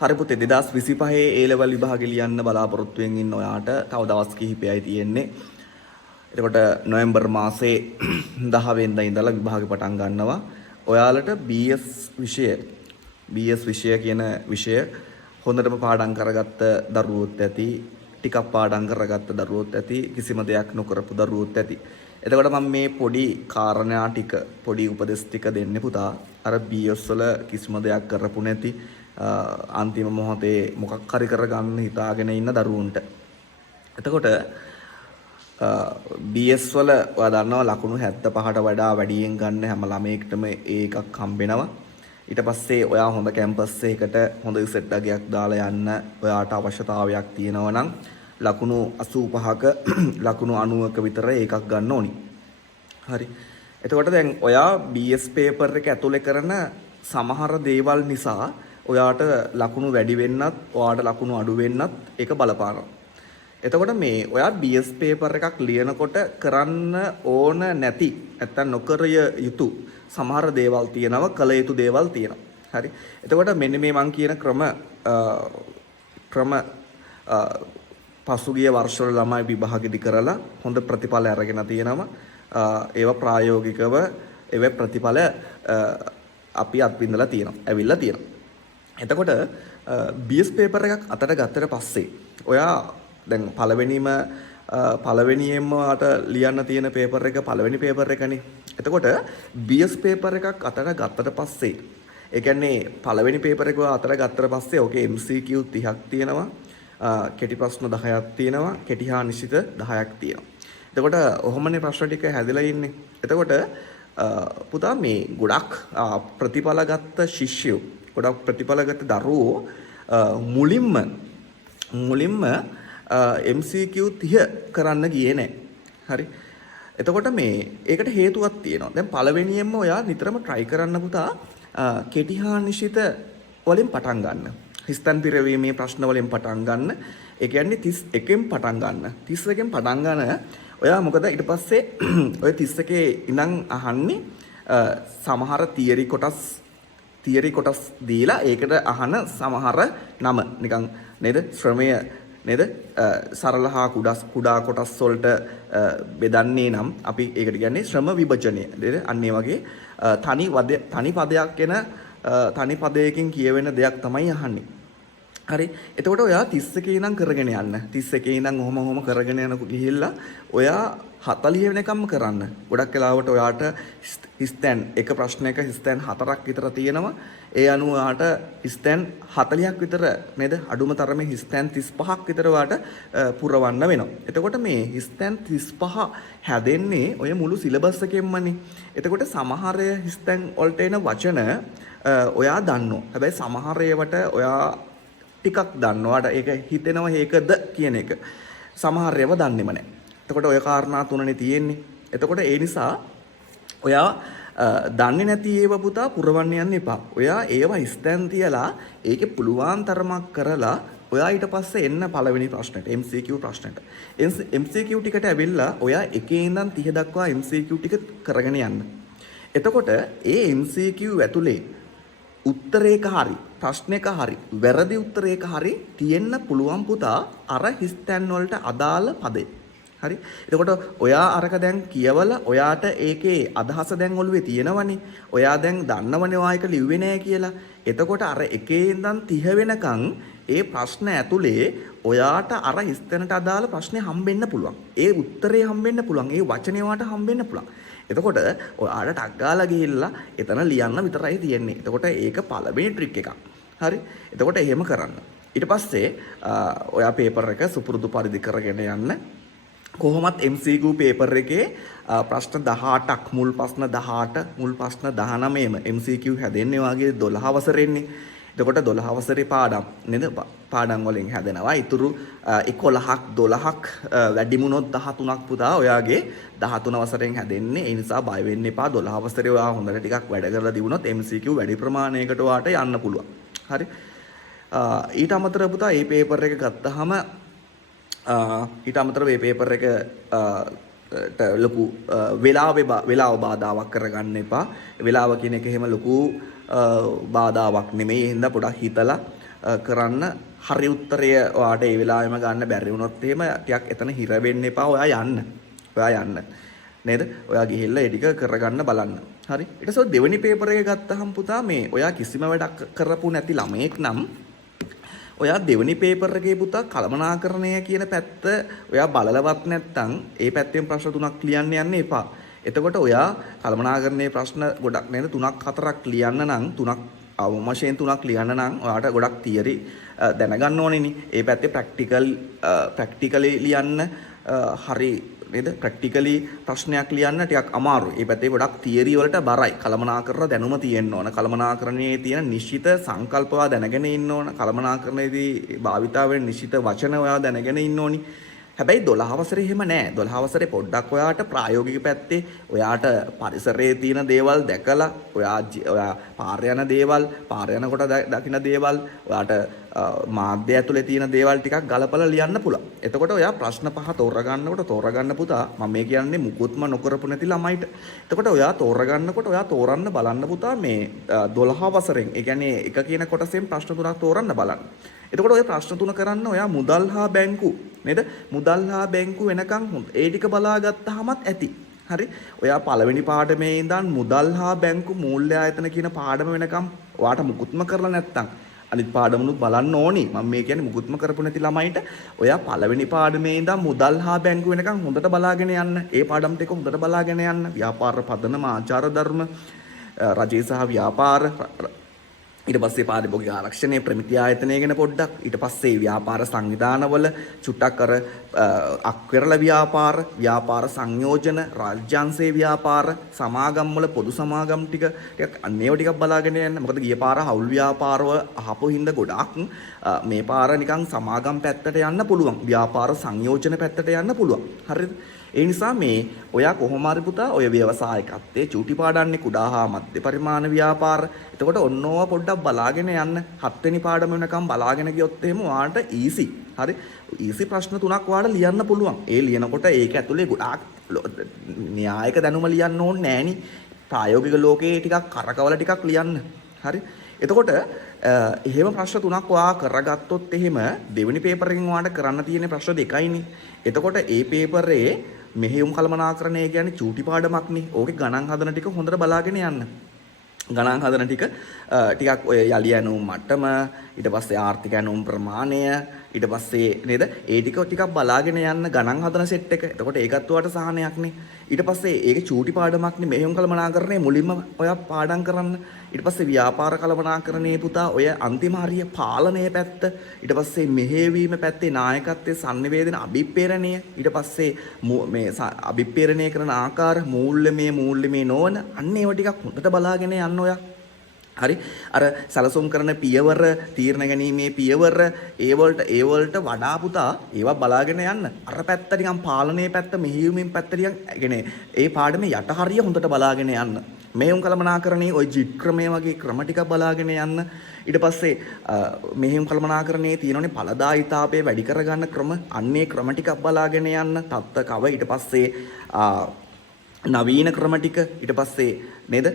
හරි පුතේ 2025 A level විභාගෙ ලියන්න බලාපොරොත්තුෙන් ඉන්න ඔයාට තව දවස් කිහිපයයි තියෙන්නේ. එතකොට නොවැම්බර් මාසේ 10 වෙනිදා ඉඳලා විභාගෙ පටන් ගන්නවා. ඔයාලට BS විෂය කියන විෂය හොඳටම පාඩම් කරගත්ත දරුවොත් ඇති, ටිකක් පාඩම් කරගත්ත දරුවොත් ඇති, කිසිම දෙයක් නොකරපු දරුවොත් ඇති. එතකොට මම මේ පොඩි කාරණා ටික, පොඩි උපදෙස් ටික දෙන්නේ පුතා. අර BS වල කිසිම දෙයක් කරපු නැති අන්තිම මොහොතේ මොකක් හරි කරගන්න හිතාගෙන ඉන්න දරුවන්ට. එතකොට BS වල ඔයා දන්නවා ලකුණු 75ට වඩා වැඩියෙන් ගන්න හැම ළමයෙක්ටම ඒකක් හම්බෙනවා. ඊට පස්සේ ඔයා හොඳ කැම්පස් එකකට හොඳ සෙට් එකක් දාලා යන්න ඔයාට අවශ්‍යතාවයක් තියෙනවා නම් ලකුණු 85ක ලකුණු 90ක විතර ඒකක් ගන්න ඕනි. හරි. එතකොට දැන් ඔයා BS පේපර් එක ඇතුලේ කරන සමහර දේවල් නිසා ඔයාට ලකුණු වැඩි වෙන්නත්, ඔයාට ලකුණු අඩු වෙන්නත් ඒක බලපානවා. එතකොට මේ ඔයා BS පේපර් එකක් ලියනකොට කරන්න ඕන නැති, නැත්තම් නොකර යුතු සමහර දේවල් තියෙනවා, කළ යුතු දේවල් තියෙනවා. හරි. එතකොට මෙන්න මේ මම කියන ක්‍රම පසුගිය වර්ෂවල ළමයි විභාගෙදි කරලා හොඳ ප්‍රතිඵල අරගෙන තියෙනවා. ඒවා ප්‍රායෝගිකව ඒවේ ප්‍රතිඵල අපි අත්විඳලා තියෙනවා. ඇවිල්ලා තියෙනවා. එතකොට BS පේපර් එකක් අතට ගත්තට පස්සේ ඔයා දැන් පළවෙනියෙන්ම අත ලියන්න තියෙන පේපර් එක පළවෙනි පේපර් එකනේ. එතකොට BS පේපර් එකක් අතට ගත්තට පස්සේ ඒ කියන්නේ පළවෙනි පේපර් එක අතට ගත්තට පස්සේ ඔකේ MCQ 30ක් තියෙනවා. කෙටි ප්‍රශ්න 10ක් තියෙනවා. කෙටි හා නිශ්චිත 10ක් තියෙනවා. එතකොට ඔහොමනේ ප්‍රශ්න ටික හැදලා ඉන්නේ. එතකොට පුතා මේ ගොඩක් ප්‍රතිඵල ගත්ත ශිෂ්‍යයෝ, ගොඩක් ප්‍රතිඵල ගත්ත දරුවෝ මුලින්ම MCQ 30 කරන්න ගියේ නැහැ. හරි. එතකොට මේ ඒකට හේතුවක් තියෙනවා. දැන් පළවෙනියෙන්ම ඔයා නිතරම try කරන්න පුතා කෙටි හා නිශ්චිත වලින් පටන් ගන්න. හිස්තන් පිරවීමේ ප්‍රශ්න වලින් පටන් ගන්න. ඒ කියන්නේ 31න් පටන් ගන්න. 31න් පටන් ගන්න. ඔයා මොකද ඊට පස්සේ ඔය 31 ඉඳන් අහන්නේ සමහර තියරි කොටස් දීලා ඒකට අහන සමහර නම නිකන් නේද ශ්‍රමය නේද සරල හා කුඩා කොටස් වලට බෙදන්නේ නම් අපි ඒකට කියන්නේ ශ්‍රම විභජනය නේද අන්න ඒ වගේ තනි පදයක් එන තනි පදයකින් කියවෙන දෙයක් තමයි අහන්නේ. හරි. එතකොට ඔයා 31 ඉඳන් කරගෙන යන්න. 31 ඉඳන් ඔහොම කරගෙන යනකොට ගිහිල්ලා ඔයා 40 වෙනකම්ම කරන්න. ගොඩක් වෙලාවට ඔයාට හිස්තැන් එක ප්‍රශ්නයක හිස්තැන් 4ක් විතර තියෙනවා. ඒ අනුව ඔයාට හිස්තැන් 40ක් විතර නේද? අඩුම තරමේ හිස්තැන් 35ක් විතර ඔයාට පුරවන්න වෙනවා. එතකොට මේ හිස්තැන් 35 හැදෙන්නේ ඔය මුළු සිලබස් එකෙන්මනේ. එතකොට සමහර හිස්තැන් වලට එන වචන ඔයා දන්නවා. හැබැයි සමහර ඒවට ඔයා ටිකක් දන්නවාට ඒක හිතෙනවා ඒකද කියන එක. සමහර ඒවා දන්නේම නැහැ. එතකොට ඔය කාරණා තුනනේ තියෙන්නේ. එතකොට ඒ නිසා ඔයා දන්නේ නැති ඒවා පුතා පුරවන්න යන්න එපා. ඔයා ඒවා ඉස්තැන් තියලා ඒකේ පුළුවන් තරමක් කරලා ඔයා ඊට පස්සේ එන්න පළවෙනි ප්‍රශ්නෙට MCQ ප්‍රශ්නෙට. MCQ ටිකට ඇවිල්ලා ඔයා 1 ඉඳන් 30 දක්වා MCQ ටික කරගෙන යන්න. එතකොට ඒ MCQ ඇතුලේ උත්තරේක හරි ප්‍රශ්නයක හරි වැරදි උත්තරයක හරි තියෙන්න පුළුවන් පුතා අර හිස්තැන් වලට අදාළ පදේ. හරි. එතකොට ඔයා අරක දැන් කියවලා ඔයාට ඒකේ අදහස දැන් ඔළුවේ තියෙනවනේ. ඔයා දැන් දන්නවනේ ඔයා එක ලිව්වේ නෑ කියලා. එතකොට අර 1 ඉඳන් 30 වෙනකන් ඒ ප්‍රශ්න ඇතුලේ ඔයාට අර හිස්තැනට අදාළ ප්‍රශ්නේ හම්බෙන්න පුළුවන්. ඒ උත්තරේ හම්බෙන්න පුළුවන්. ඒ වචනේ වාට හම්බෙන්න පුළුවන්. එතකොට ඔයාට ටක් ගාලා ගිහිල්ලා එතන ලියන්න විතරයි තියෙන්නේ. එතකොට ඒක පළවෙනි ට්‍රික් එකක්. හරි. එතකොට එහෙම කරන්න. ඊට පස්සේ ඔයා පේපර් එක සුපුරුදු පරිදි කරගෙන යන්න. කොහොමත් MCQ පේපර් එකේ ප්‍රශ්න 18ක් මුල් ප්‍රශ්න 18 මුල් ප්‍රශ්න 19ම MCQ හැදෙන්නේ වාගේ 12 වසරෙන්නේ. එතකොට 12 වසරේ පාඩම් නේද? පාඩම් වලින් හැදෙනවා. ඊටු 11ක් 12ක් වැඩිමුණොත් 13ක් පුතා ඔයාගේ 13 වසරෙන් හැදෙන්නේ. ඒ නිසා බය වෙන්න එපා. 12 වසරේ ඔයා හොඳට ටිකක් වැඩ කරලා දිනුනොත් MCQ වැඩි ප්‍රමාණයකට ඔයාට යන්න පුළුවන්. හරි. ඊට අමතරව පුතා මේ පේපර් එක ගත්තාම මේ පේපර් එක ලොකු වෙලාව බාධාවක් කරගන්න එපා. වෙලාව කියන එක එහෙම ලොකු බාධාවක් නෙමෙයි. ඒ හින්දා පොඩක් හිතලා කරන්න හරි උත්තරය ඔයාට ඒ වෙලාවෙම ගන්න බැරි වුණොත් එහෙම ටිකක් එතන හිර වෙන්න එපා. ඔයා යන්න. ඔයා යන්න. නේද? ඔයා ගිහිල්ලා ඒ ටික කරගන්න බලන්න. හරි. ඊට පස්සේ දෙවෙනි පේපර් එක ගත්තහම පුතා මේ ඔයා කිසිම වැඩක් කරපු නැති ළමයෙක් නම් ඔයා දෙවෙනි පේපර් එකේ පුතා කළමනාකරණය කියන පැත්ත ඔයා බලලවත් නැත්නම් ඒ පැත්තෙන් ප්‍රශ්න 3ක් ලියන්න යන්න එපා. එතකොට ඔයා කළමනාකරණයේ ප්‍රශ්න ගොඩක් නේද 3ක් 4ක් ලියන්න නම් 3ක් අවම වශයෙන් 3ක් ලියන්න නම් ඔයාට ගොඩක් තියරි දැනගන්න ඕනේනේ. ඒ පැත්තේ ප්‍රැක්ටිකලි ලියන්න හරි නේද? ප්‍රැක්ටිකලි ප්‍රශ්නයක් ලියන්න ටිකක් අමාරුයි. ඒ පැත්තේ ගොඩක් තියරි වලට බරයි. කළමනාකරන දැනුම තියෙන්න ඕන. කළමනාකරණයේ තියෙන නිශ්චිත සංකල්පවා දැනගෙන ඉන්න ඕන. කළමනාකරණයේදී භාවිතා වෙන නිශ්චිත වචන ඔයා දැනගෙන ඉන්න ඕනි. හැබැයි 12 වසරේ එහෙම නෑ. 12 වසරේ පොඩ්ඩක් ඔයාට ප්‍රායෝගික පැත්තේ ඔයාට පරිසරයේ තියෙන දේවල් දැකලා ඔයා පාර යන දේවල්, පාර යනකොට දකින දේවල්, ඔයාට මාධ්‍ය ඇතුලේ තියෙන දේවල් ටිකක් ගලපලා ලියන්න පුළුවන්. එතකොට ඔයා ප්‍රශ්න පහ තෝරගන්න පුතා මම මේ කියන්නේ මුකුත්ම නොකරපු නැති ළමයිට. එතකොට ඔයා තෝරගන්නකොට ඔයා තෝරන්න බලන්න පුතා මේ 12 වසරෙන්. ඒ කියන්නේ එක කියන කොටසෙන් ප්‍රශ්න තුනක් තෝරන්න බලන්න. එතකොට ඔය ප්‍රශ්න තුන කරන්න ඔයා මුදල් හා බැංකු නේද? මුදල් හා බැංකු වෙනකන් ඒ ටික බලාගත්තාමත් ඇති. හරි. ඔයා පළවෙනි පාඩමේ ඉඳන් මුදල් හා බැංකු මූල්‍ය ආයතන කියන පාඩම වෙනකම් ඔයාට මුකුත්ම කරලා නැත්තම් අනිත් පාඩමුනුත් බලන්න ඕනි. මම මේ කියන්නේ මුකුත්ම කරපු නැති ළමයිට ඔයා පළවෙනි පාඩමේ ඉඳන් මුදල් හා බැංකු වෙනකම් හොඳට බලාගෙන යන්න. ඒ පාඩම් ටික හොඳට බලාගෙන යන්න. ව්‍යාපාර පදනම, ආචාර ධර්ම, රජය සහ ව්‍යාපාර, ඊට පස්සේ පාරිභෝගික ආරක්ෂණයේ ප්‍රමිති ආයතනය ගැන පොඩ්ඩක්, ඊට පස්සේ ව්‍යාපාර සංවිධානවල චුට්ටක් අර අක්වෙරළ ව්‍යාපාර සංයෝජන, රාජ්‍යාංශයේ ව්‍යාපාර, සමාගම් වල පොදු සමාගම් ටිකක් අන්නේව ටිකක් බලාගෙන යන්න. මොකද ගිය පාර හවුල් ව්‍යාපාරව අහපු හින්දා ගොඩාක් මේ පාර නිකන් සමාගම් පැත්තට යන්න පුළුවන්. ව්‍යාපාර සංයෝජන පැත්තට යන්න පුළුවන්. හරිද? ඒ නිසා මේ ඔයා කොහොම හරි පුතා ඔය ව්‍යවසායකත්වයේ චූටි පාඩම්නේ කුඩා හා මධ්‍ය පරිමාණ ව්‍යාපාර. එතකොට ඔන්නෝව පොඩ්ඩක් බලාගෙන යන්න. 7 වෙනි පාඩම වෙනකම් බලාගෙන ගියොත් එහෙම ඔයාට ඊසි. හරි? ඊසි ප්‍රශ්න 3ක් ඔයාට ලියන්න පුළුවන්. ඒ ලියනකොට ඒක ඇතුලේ ගොඩාක් න්‍යායික දැනුම ලියන්න ඕනේ නෑනේ. ප්‍රායෝගික ලෝකයේ ටිකක් කරකවල ටිකක් ලියන්න. හරි? එතකොට එහෙම ප්‍රශ්න 3ක් ඔයා කරගත්තොත් එහෙම දෙවෙනි පේපර් එකෙන් ඔයාට කරන්න තියෙන ප්‍රශ්න දෙකයිනේ. එතකොට ඒ පේපරේ මෙහෙයුම් කළමනාකරණය කියන්නේ චූටි පාඩමක්නේ. ඕකේ ගණන් හදන ටික හොඳට බලාගෙන යන්න. ගණන් හදන ටික ටිකක් ඔය යලි ඇනුම් මට්ටම, ඊට පස්සේ ආර්ථික ඇනුම් ප්‍රමාණය, ඊට පස්සේ නේද? ඒ ටිකක් බලාගෙන යන්න ගණන් හදන සෙට් එක. එතකොට ඒකත් ඔයාට සහනයක්නේ. ඊට පස්සේ ඒකේ චූටි පාඩමක්නේ මෙහෙයුම් කළමනාකරණය මුලින්ම ඔයා පාඩම් කරන්න. ඊට පස්සේ ව්‍යාපාර කළමනාකරණයේ පුතා ඔය අන්තිම හරිය පාලනයේ පැත්ත, ඊට පස්සේ මෙහෙයවීම පැත්තේ නායකත්වයේ sannivedana අභිප්‍රේරණය, ඊට පස්සේ මේ අභිප්‍රේරණය කරන ආකාර, මූල්‍යමය නොවන අන්න ඒව ටිකක් හොඳට බලාගෙන යන්න ඔයා. හරි? අර සැලසුම් කරන පියවර, තීරණ ගැනීමේ පියවර, ඒ වලට වඩා පුතා ඒවා බලාගෙන යන්න. අර පැත්ත නිකන් පාලනයේ පැත්ත, මෙහෙයුමින් පැත්ත ටිකක් ඒ පාඩමේ යට හරිය හොඳට බලාගෙන යන්න. මෙහෙයුම් කළමනාකරණයේ ওই ජිට් ක්‍රමයේ වගේ ක්‍රම ටිකක් බලාගෙන යන්න. ඊට පස්සේ මෙහෙයුම් කළමනාකරණයේ තියෙනනේ ඵලදායීතාවය වැඩි කරගන්න ක්‍රම, අන්නේ ක්‍රම ටිකක් බලාගෙන යන්න. තත්ත කව, ඊට පස්සේ නවීන ක්‍රම ටික, ඊට පස්සේ නේද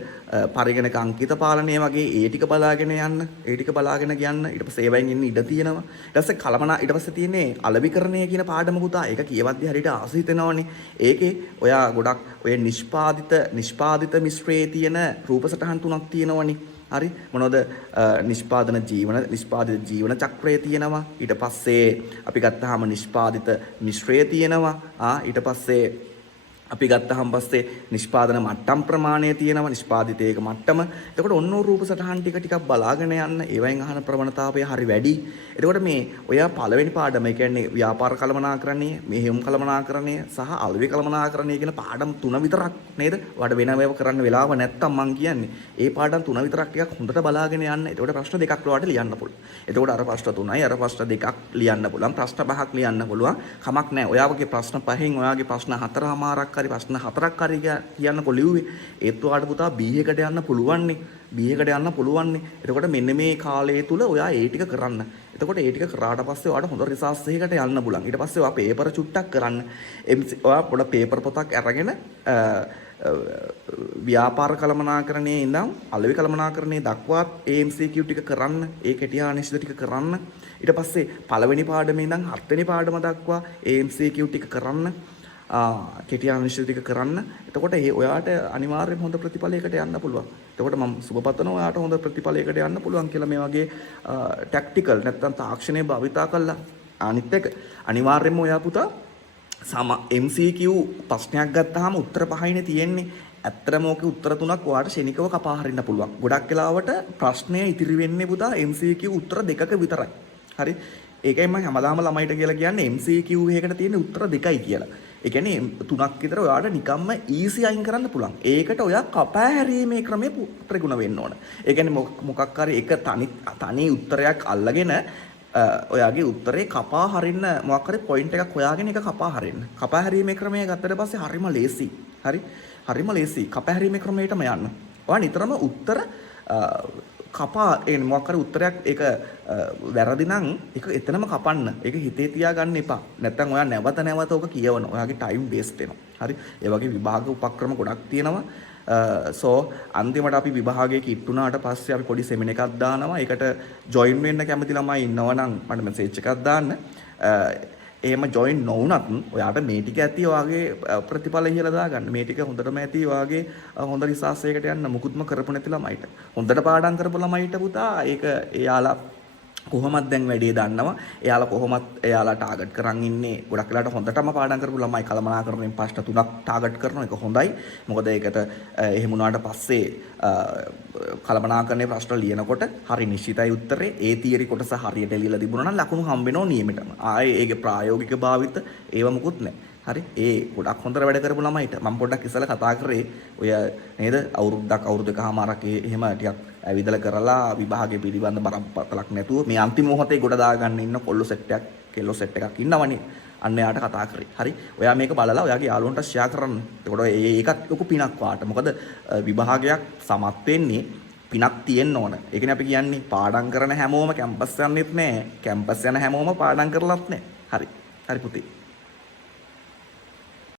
පරිගණක අංකිත පාලනය වගේ ඒ ටික බලාගෙන යන්න. ඒ ටික බලාගෙන යන්න. ඊට පස්සේ ඒවෙන් ඉන්න ඉඩ තියෙනවා. ඊට පස්සේ ඊට පස්සේ තියෙන්නේ අලෙවිකරණය කියන පාඩම පුතා. ඒක කියවද්දි හරියට ආස හිතෙනවනේ. ඒකේ ඔයා ගොඩක් ඔය නිෂ්පාදිත මිශ්‍රයේ තියෙන රූප සටහන් 3ක් තියෙනවනේ. හරි? මොනවද? නිෂ්පාදිත ජීවන චක්‍රය තියෙනවා. ඊට පස්සේ අපි ගත්තාම නිෂ්පාදිත මිශ්‍රය තියෙනවා. ඊට පස්සේ අපි ගත්තහම පස්සේ නිෂ්පාදන මට්ටම් ප්‍රමාණය තියෙනවා, නිෂ්පාදිත ඒක මට්ටම. එතකොට ඔන්න රූප සටහන් ටිකක් බලාගෙන යන්න. ඒවෙන් අහන ප්‍රවණතාවය හරි වැඩි. එතකොට මේ ඔයා පළවෙනි පාඩම, ඒ කියන්නේ ව්‍යාපාර කළමනාකරණය, මෙහෙයුම් කළමනාකරණය සහ අලෙවි කළමනාකරණය කියන පාඩම් 3 විතරක් නේද? වඩ වෙනව කරන්න වෙලාව නැත්තම් මං කියන්නේ. ඒ පාඩම් 3 විතරක් ටිකක් හොඳට බලාගෙන යන්න. එතකොට ප්‍රශ්න දෙකක් ඔයාලට ලියන්න පුළුවන්. එතකොට අර ප්‍රශ්න 3යි අර ප්‍රශ්න දෙකක් ලියන්න පුළුවන්. ප්‍රශ්න 5ක් ලියන්න පුළුවන්. කමක් නැහැ. ඔයාගේ ප්‍රශ්න 5න් ඔයාගේ ප්‍රශ්න 4මාරක් හරි ප්‍රශ්න 4ක් හරි කියන්නකො ලිව්වේ. ඒත් ඔයාට පුතා B එකට යන්න පුළුවන්නේ. B එකට යන්න පුළුවන්නේ. එතකොට මෙන්න මේ කාලය තුල ඔයා ඒ ටික කරන්න. එතකොට ඒ ටික කරාට පස්සේ ඔයාට හොඳ රිසර්ච් එකකට යන්න පුළුවන්. ඊට පස්සේ ඔයා පේපර් චුට්ටක් කරන්න. ඔයා පොඩ පේපර් පොතක් අරගෙන ව්‍යාපාර කළමනාකරණයේ ඉඳන් අලෙවි කළමනාකරණයේ දක්වාත් AMCQ ටික කරන්න, ඒ කෙටි හා නිශ්චිත ටික කරන්න. ඊට පස්සේ පළවෙනි පාඩමේ ඉඳන් හත්වෙනි පාඩම දක්වා AMCQ ටික කරන්න. කෙටි හා නිශ්චිත ටික කරන්න. එතකොට ඔයාට අනිවාර්යයෙන්ම හොඳ ප්‍රතිඵලයකට යන්න පුළුවන්. එතකොට මම සුබපතනවා ඔයාට හොඳ ප්‍රතිඵලයකට යන්න පුළුවන් කියලා මේ වගේ ටැක්ටිකල් නැත්නම් තාක්ෂණය භාවිතා කළා. අනිත් එක අනිවාර්යයෙන්ම ඔයා පුතා MCQ ප්‍රශ්නයක් ගත්තාම උත්තර පහයිනේ තියෙන්නේ. ඇත්තටම ඕකේ උත්තර තුනක් ඔයාලට ශනිකව කපා හරින්න පුළුවන්. ගොඩක් වෙලාවට ප්‍රශ්නය ඉතිරි වෙන්නේ පුතා MCQ උත්තර දෙකක විතරයි. හරි? ඒකයි මම හැමදාම ළමයිට කියලා කියන්නේ MCQ එකකට තියෙන උත්තර දෙකයි කියලා. ඒ කියන්නේ තුනක් විතර ඔයාලට නිකම්ම ඊසි අයින් කරන්න පුළුවන්. ඒකට ඔයා කපා හැරීමේ ක්‍රමය ප්‍රගුණ වෙන්න ඕන. ඒ කියන්නේ මොකක් හරි එක තනි උත්තරයක් අල්ලගෙන ඔයාගේ උත්තරේ කපා හරින්න මොකක් හරි පොයින්ට් එකක් හොයාගෙන ඒක කපා හරින්න. කපා හැරීමේ ක්‍රමය ගත්තට පස්සේ හරිම ලේසි. හරි? හරිම ලේසි. කපා හැරීමේ ක්‍රමයටම යන්න. ඔයා නිතරම උත්තර කපා මොකක් හරි උත්තරයක් ඒක වැරදි නම් ඒක එතනම කපන්න. ඒක හිතේ තියාගන්න එපා. නැත්තම් ඔයා නැවත නැවත ඔක කියවනවා. ඔයාගේ ටයිම් වේස්ට් වෙනවා. හරි? ඒ වගේ විභාග උපක්‍රම ගොඩක් තියෙනවා. අන්තිමට අපි විභාගයේ කිට්ටුනාට පස්සේ අපි පොඩි සෙමින එකක් දානවා. ඒකට ජොයින් වෙන්න කැමති ළමයි ඉන්නවනම් මට මෙසේජ් එකක් දාන්න. එහෙම ජොයින් නොවුනත් ඔයාට මේ ටික ඇති ඔයාගේ ප්‍රතිඵල ඉහළ දාගන්න. මේ ටික හොඳටම ඇති ඔයාගේ හොඳ රිසර්ච් එකකට යන්න. මුකුත්ම කරපු නැති ළමයිට. හොඳට පාඩම් කරපු ළමයිට පුතා ඒක එයාලා කොහොමද දැන් වැඩේ දන්නවා. එයාලා කොහොමත් එයාලා ටාගට් කරන් ඉන්නේ. ගොඩක් වෙලාවට හොඳටම පාඩම් කරපු ළමයි කළමනාකරණයෙන් ප්‍රශ්න 3ක් ටාගට් කරනවා. ඒක හොඳයි. මොකද ඒකට එහෙම වුණාට පස්සේ කළමනාකරණයේ ප්‍රශ්න ලියනකොට හරි නිශ්චිතයි උත්තරේ. ඒ තියරි කොටස හරියට ලියලා තිබුණා නම් ලකුණු හම්බ වෙනව නියමිතම. ආයේ ඒකේ ප්‍රායෝගික භාවිත ඒව මුකුත් නැහැ. හරි ඒ ගොඩක් හොඳට වැඩ කරපු ළමයිට මම පොඩ්ඩක් ඉස්සෙල්ලා කතා කරේ ඔය නේද අවුරුද්දක එකමාරක් එහෙම ටිකක් ඇවිදලා කරලා විභාගයේ පිළිබඳ බරපතලක් නැතුව මේ අන්තිම මොහොතේ ගොඩ දාගන්න ඉන්න කෙල්ලෝ සෙට් එකක් ඉන්නවනේ අන්න එයාට කතා කරේ. හරි ඔයා මේක බලලා ඔයාගේ යාළුවන්ට ෂෙයා කරන්න. එතකොට ඒකත් ලොකු පිනක් වාට. මොකද විභාගයක් සමත් වෙන්නේ පිනක් තියෙන්න ඕන. ඒ කියන්නේ අපි කියන්නේ පාඩම් කරන හැමෝම කැම්පස් යන්නෙත් නැහැ. කැම්පස් යන හැමෝම පාඩම් කරලත් නැහැ. හරි පුතේ.